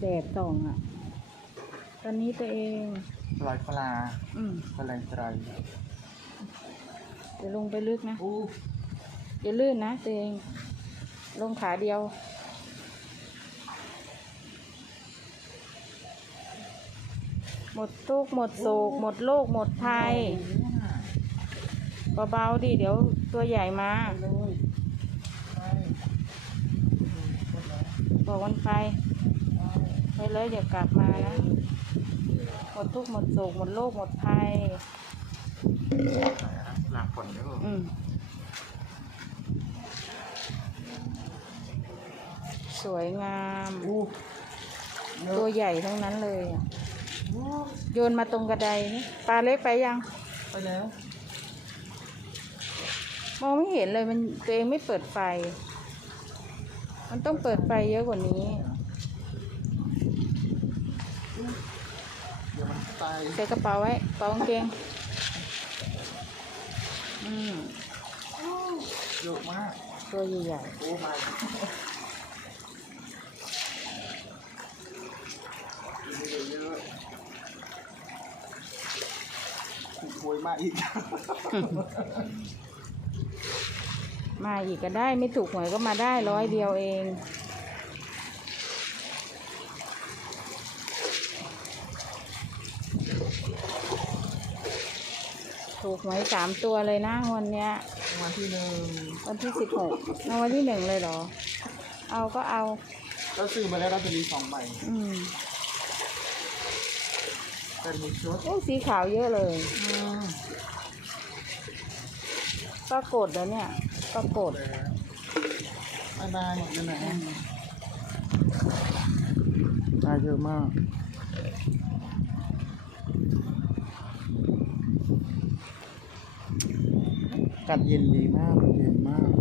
แดดส่องอะ ตอนนี้ตัวเองปลายปลาอืมแมลงไตรเดี๋ยวลงไปลึกนะอู้อย่าลื่นนะตัวเอง ลงขาเดียว หมดทุกข์หมดโศก หมดโลก หมดภัยเบาๆดิเดี๋ยวตัวใหญ่มาเลยไปบอกมันไป ไปเลยเดี๋ยวกลับมานะ หมดทุกข์หมดโศกหมดโลกหมดภัยหลากฝนเด้ออืมสวยงามอู้เยตัวอะใหญ่ทั้งนั้นเลยอะอู้โยนมาตรงกระไดนี่ปลาเล็กไปยัง ไปแล้ว มองไม่เห็นเลยมันตัวเองไม่เปิดไฟ มันต้องเปิดไฟเยอะกว่านี้ เดี๋ยวมันตายใส่กระเป๋าไว้กระเป๋ากางเกงอืมเยอะมากตัวใหญ่โอ้มาเยอะเยอะถูกโวยมาอีก ๆ มาอีกก็ได้ไม่ถูกหวยก็มาได้ร้อยเดียวเอง ถูกหวยสามตัวเลยนะวันเนี้ย วันที่หนึ่งวันที่สิบหกเอาวันที่หนึ่งเลยเหรอ เอาก็เอา ก็ซื้อมาแล้วลอตเตอรี่สองใบอืมเป็นมีชุดโอ้ยสีขาวเยอะเลยอืมปรากฏแล้วเนี่ยปรากฏบายบายหมดเลยนะได้เยอะมาก กัดเย็นดีมากเย็นมาก